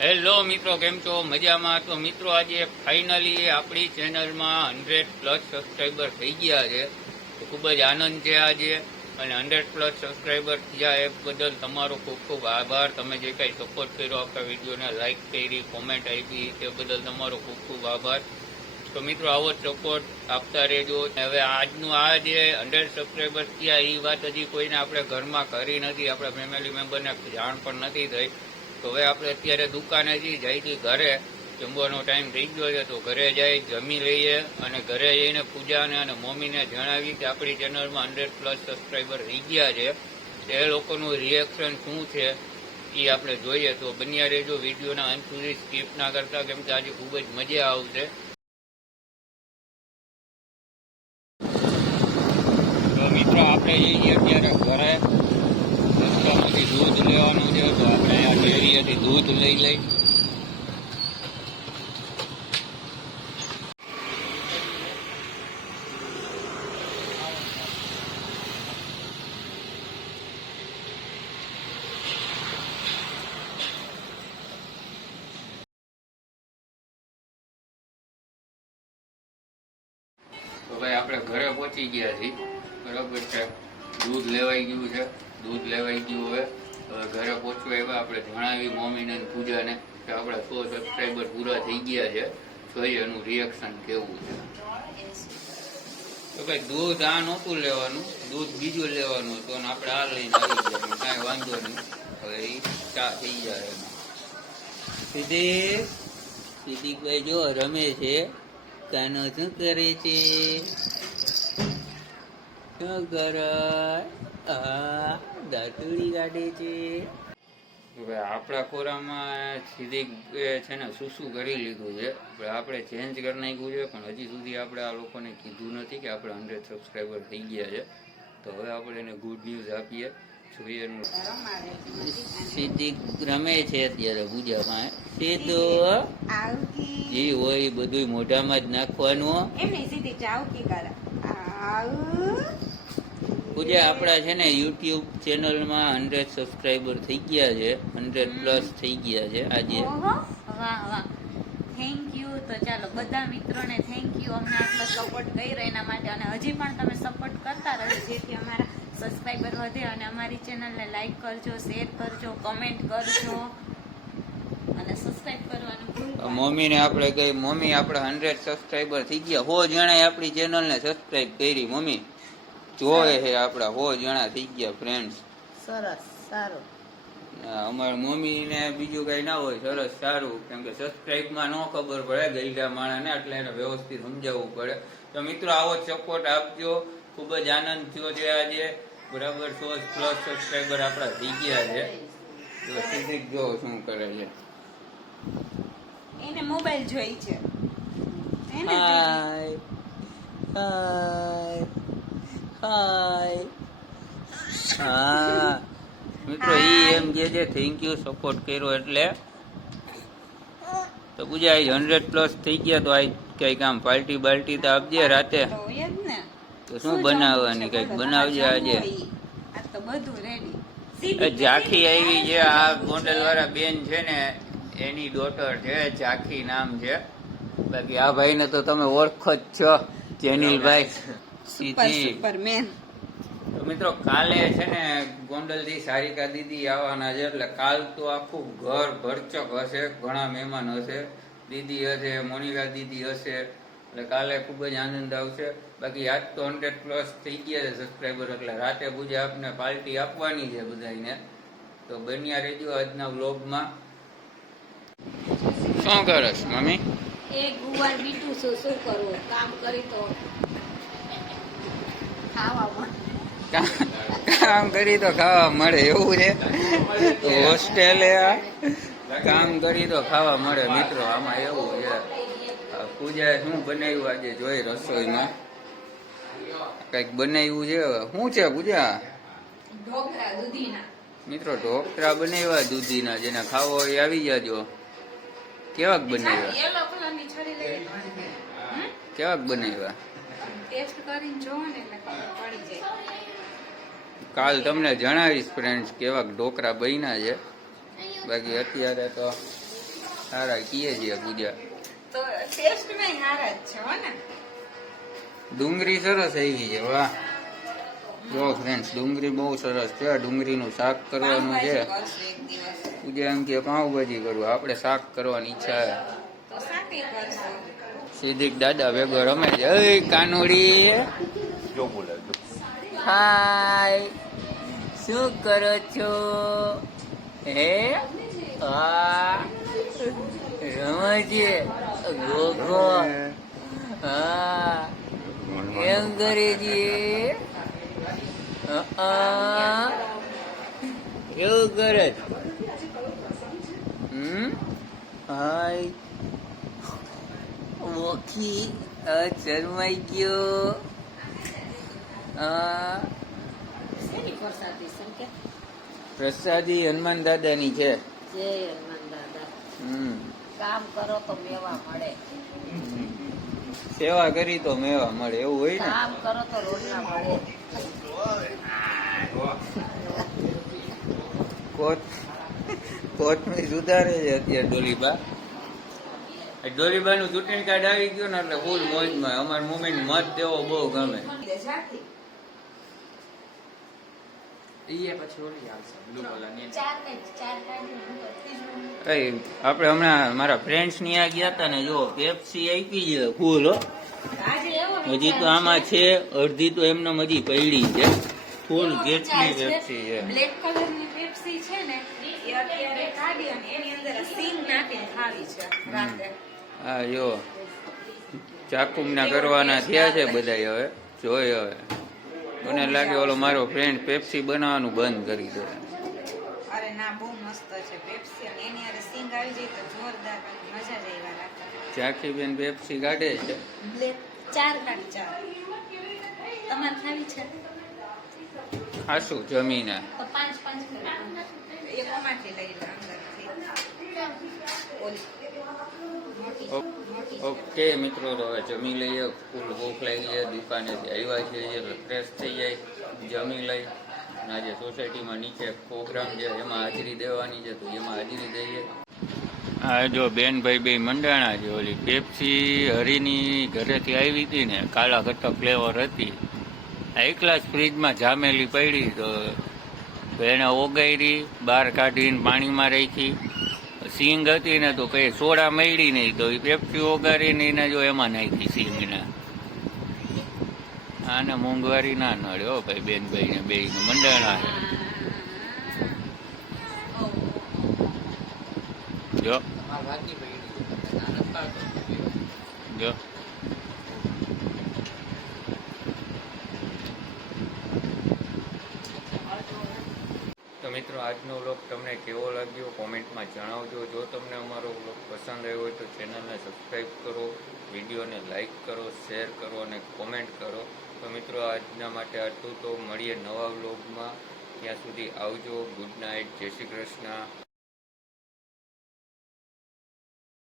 Hello મિત્રો, કેમ છો? મજામાં? તો મિત્રો આજે ફાઇનલી આપણી ચેનલમાં 100+ સબસ્ક્રાઈબર થઈ ગયા છે. તો ખૂબ જ આનંદ છે આજે. અને 100+ સબસ્ક્રાઈબર થયા એ બદલ તમારો ખૂબ ખૂબ આભાર. તમે જે કાંઈ સપોર્ટ કર્યો, આપણા વિડીયોને લાઇક કરી, કોમેન્ટ આપી, તે બદલ તમારો ખૂબ ખૂબ આભાર. તો મિત્રો આવો સપોર્ટ આપતા રહેજો. હવે આજનું આ જે 100 સબસ્ક્રાઈબર થયા એ વાત હજી કોઈને આપણે ઘરમાં કરી નથી, આપણા ફેમિલી મેમ્બરને જાણ પણ નથી થઈ. તો હવે આપણે અત્યારે દુકાને જઈથી ઘરે જમવાનો ટાઈમ થઈ ગયો છે. તો ઘરે જઈ જમી લઈએ અને ઘરે જઈને પૂજાને અને મમ્મીને જણાવી કે આપણી ચેનલમાં 100+ સબસ્ક્રાઈબર થઈ ગયા છે. એ લોકોનું રિએક્શન શું છે એ આપણે જોઈએ. તો બન્યા રહેજો વિડીયોના અંત સુધી, સ્કીપ ના કરતા, કેમ કે આજે ખૂબ જ મજા આવશે. તો મિત્રો આપણે જઈએ અત્યારે ઘરે. રસ્તામાંથી દૂધ લેવાનું છે, તો આપણે આ ડેરીએથી દૂધ લઈ લઈ. તો ભાઈ આપણે ઘરે પહોંચી ગયા છીએ, બરાબર છે. દૂધ લેવાઈ ગયું છે, દૂધ લેવાઈ ગયું. હવે ઘરે પહોંચવા એવા આપણે જણાવી મમ્મીને પૂજાને કે આપણા 100 સબસ્ક્રાઈબર પૂરા થઈ ગયા છે. જોઈએ એનું રિએક્શન કેવું છે. તો ભાઈ દૂધ આ નહોતું લેવાનું, દૂધ બીજું લેવાનું હતું અને આપણે આ લઈને આવી ગયા, પણ કાંઈ વાંધો નહીં. હવે એ ચા થઈ જાય એમાં. સિદ્ધિક ભાઈ જો રમે છે. કાનો શું કરે છે? શું કરે? દાંતુડી કાઢે છે. આપણા ખોરામાં સીધી છે ને શું કરી લીધું છે. આપણે ચેન્જ કરી નાખ્યું છે, પણ હજી સુધી આપણે આ લોકોને કીધું નથી કે આપણે 100 સબસ્ક્રાઈબર થઈ ગયા છે. તો હવે આપણે એને ગુડ ન્યૂઝ આપીએ. જોઈએ સીધી રમે છે અત્યારે પૂજામાં. સીધો જે હોય બધું મોઢામાં જ નાખવાનું. પૂજા આપણા છે ને યુટ્યુબ ચેનલમાં 100 સબસ્ક્રાઈબર થઈ ગયા છે, 100+ થઈ ગયા છે આજે. વાહ વાહ, થેન્ક યુ. તો ચાલો બધા મિત્રોને થેન્ક યુ, અમને આટલો સપોર્ટ કર્યો એના માટે. અને હજી પણ તમે સપોર્ટ કરતા રહેજો, જેથી અમારા સબસ્ક્રાઈબર વધે. અને અમારી ચેનલને લાઈક કરજો, શેર કરજો, કમેન્ટ કરજો અને સબસ્ક્રાઈબ કરવાનું ભૂલતા. મમ્મીને આપણે કહી, મમ્મી આપણે 100 સબસ્ક્રાઈબર થઈ ગયા. 100 જણાએ આપણી ચેનલને સબસ્ક્રાઈબ કરી. મમ્મી જોવે છે આપણા 100 જણા થઈ ગયા ફ્રેન્ડ્સ. સરસ, સારું. અમારા મમ્મી ને બીજું કઈ ના હોય, સરસ સારું. કેમ કે સબસ્ક્રાઈબમાં ન ખબર પડે ગઈડા માણસને, એટલે એને વ્યવસ્થિત સમજાવવું પડે. તો મિત્રો આવો સપોર્ટ આપજો. ખૂબ જ આનંદ થયો છે આજે, બરાબર. 100+ સબસ્ક્રાઈબર આપણા થઈ ગયા છે. તો સીધી જો શું કરે છે, એને મોબાઈલ જોઈ છે. હાય હાય હાય. હા મિત્રો, એમ કે થેન્ક યુ સપોર્ટ કર્યો એટલે. તો પૂજા 100+ થઈ ગયા. તો આ કઈક આમ પાર્ટી બાલ્ટી તો આપજે રાતે. તો શું બનાવવાની, કઈક બનાવજે આજે. ઝાંખી આવી છે, આ ગોંડલ વાળા બેન છે ને, એની ડોટર છે, ઝાંખી નામ છે. બાકી આ ભાઈ ને તો તમે ઓળખો જ છો, જેનિલભાઈ. સુપરમેન. તો મિત્રો કાલે છે ને ગોંડલ થી સારિકા દીદી આવવાના છે, એટલે કાલ તો આખું ઘર ભરચક હશે, ઘણા મહેમાન હશે. દીદી હશે, મોનિકા દીદી હશે, એટલે કાલે ખૂબ જ આનંદ આવશે. બાકી આજ તો 100+ થઈ ગયા છે સબસ્ક્રાઈબર, એટલે રાતે પૂજા આપને પાર્ટી આપવાની છે બધાને. તો બન્યા રહેજો આજના વ્લોગમાં. શું કરસ મમ્મી? એ ગુવાર બીટું શું કરવું, કામ કરી તો ખાવા કામ કરી તો ખાવા મળે, એવું છે. હોસ્ટેલે કામ કરી તો ખાવા મળે મિત્રો, આમાં એવું છે. પૂજા શું બનાવ્યું આજે જોઈ રસોઈમાં? કઈક બનાવ્યું છે. શું છે પૂજા? ઢોકળા દૂધીના. મિત્રો ઢોકળા બનાવ્યા દૂધીના, જેને ખાવો હોય આવી જાજો. કેવાક બનાવ્યા? કેવાક બનાવ્યા? ટેસ્ટ કરીને જોવો ને એટલે ખબર પડી જાય. કાલ તમને જણાવીશ ફ્રેન્ડ્સ કેવાક ઢોકળા બન્યા છે. બાકી અત્યારે તો સારા કીએ છે પૂજા. તો ટેસ્ટ માં હારા જ છે હો ને. ડુંગળી સરસ આવી છે વાહ. જો ફ્રેન્ડ્સ ડુંગળી બહુ સરસ છે. ડુંગળીનું શાક કરવાનું છે. કરશું એક દિવસ પૂજા એમ કે પાઉંભાજી કરવું, આપણે શાક કરવાની ઈચ્છા છે. તો શાકે કરશું. સિદ્ધિક દાદા ભેગો રમે છે. એ કાનુડી જો બોલે જો. હાય, શું કરો છો? હે આ રમે છે ગોગો. હા એમ કરે છે. એવું કરે છે. હાય ઓખી શરમાઈ ગયો. શેની પ્રસાદી સંકેત? પ્રસાદી હનુમાન દાદાની છે. જય હનુમાન દાદા. હમ કામ કરો તો મેવા મળે. સેવા કરી તો મેવા મળે એવું હોય ને. કામ કરો તો રોટલા મળે. કોથમીર સુધારે છે અત્યારે ડોલીબા. ડોલીબા નું ચૂંટણી કાર્ડ આવી ગયું ને એટલે ફૂલ મોજમાં. અમારી મમ્મી ને મત દેવો બહુ ગમે. આપણે હમણાં મારા ફ્રેન્ડ્સ ની આ ગયા હતા ને, જો પેપ્સી આપી છે ફૂલ હો. હજી તો આમાં છે અડધી તો એમને હજી પડી છે ફૂલ. જેટલી પેપ્સી છે. બ્લેક કલર ની પેપ્સી છે ને એ અત્યારે કાઢી અને એની અંદર સિંગ નાખીને ખાવી છે રાતે. હા જો ચાકુમના કરવાના થયા છે બધા. હવે જોઈ હવે મને લાગે ઓલો મારો ફ્રેન્ડ પેપ્સી બનાવવાનું બંધ કરી દે. અરે ના બહુ મસ્ત છે પેપ્સી અને એની અંદર સિંગ આવી જાય તો જોરદાર મજા જ આવ્યા રાખે. ચાકી બેન પેપ્સી કાઢે છે. બ્લેક 4 કાઢી 4. તમારે ખાવી છે ખાસું જમીને. તો 5 એક ઓમાંથી લઈ લે અંદરથી. ઓકે મિત્રો, તો હવે જમી લઈએ. ફૂલ ભૂખ લાગી છે. દુકાનેથી આવ્યા છે એટલે ફ્રેશ થઈ જાય, જમી લઈ. અને આજે સોસાયટીમાં નીચે પ્રોગ્રામ છે એમાં હાજરી દેવાની છે તો એમાં હાજરી દઈએ. હા જો બેનભાઈ બે મંડાણા છે. ઓલી પેપ્સી હરીની ઘરેથી આવી હતી ને, કાળા ઘટ્ટ ફ્લેવર હતી. એકલા જ ફ્રીજમાં જામેલી પડી તો એને ઓગાળી બહાર કાઢીને પાણીમાં રાખી. સિંગ હતી ને તો કઈ સોડા મળી નહીં તો એ પેપ્સી ઓગાળીને એને જો એમાં નાખી સિંગને. આને મોંઘવારી ના નડે હો ભાઈ. બેનભાઈ ને બે મંડાણા છે. જો જો તો મિત્રો, આજનો વ્લોગ તમને કેવો લાગ્યો કોમેન્ટમાં જણાવજો. જો તમને અમારો વ્લોગ પસંદ આવ્યો હોય તો ચેનલને સબસ્ક્રાઈબ કરો, વિડીયોને લાઈક કરો, શેર કરો અને કોમેન્ટ કરો. તો મિત્રો, આજના માટે આટલું. તો મળીએ નવા વ્લોગમાં. ત્યાં સુધી આવજો. Good night. જય શ્રી કૃષ્ણ.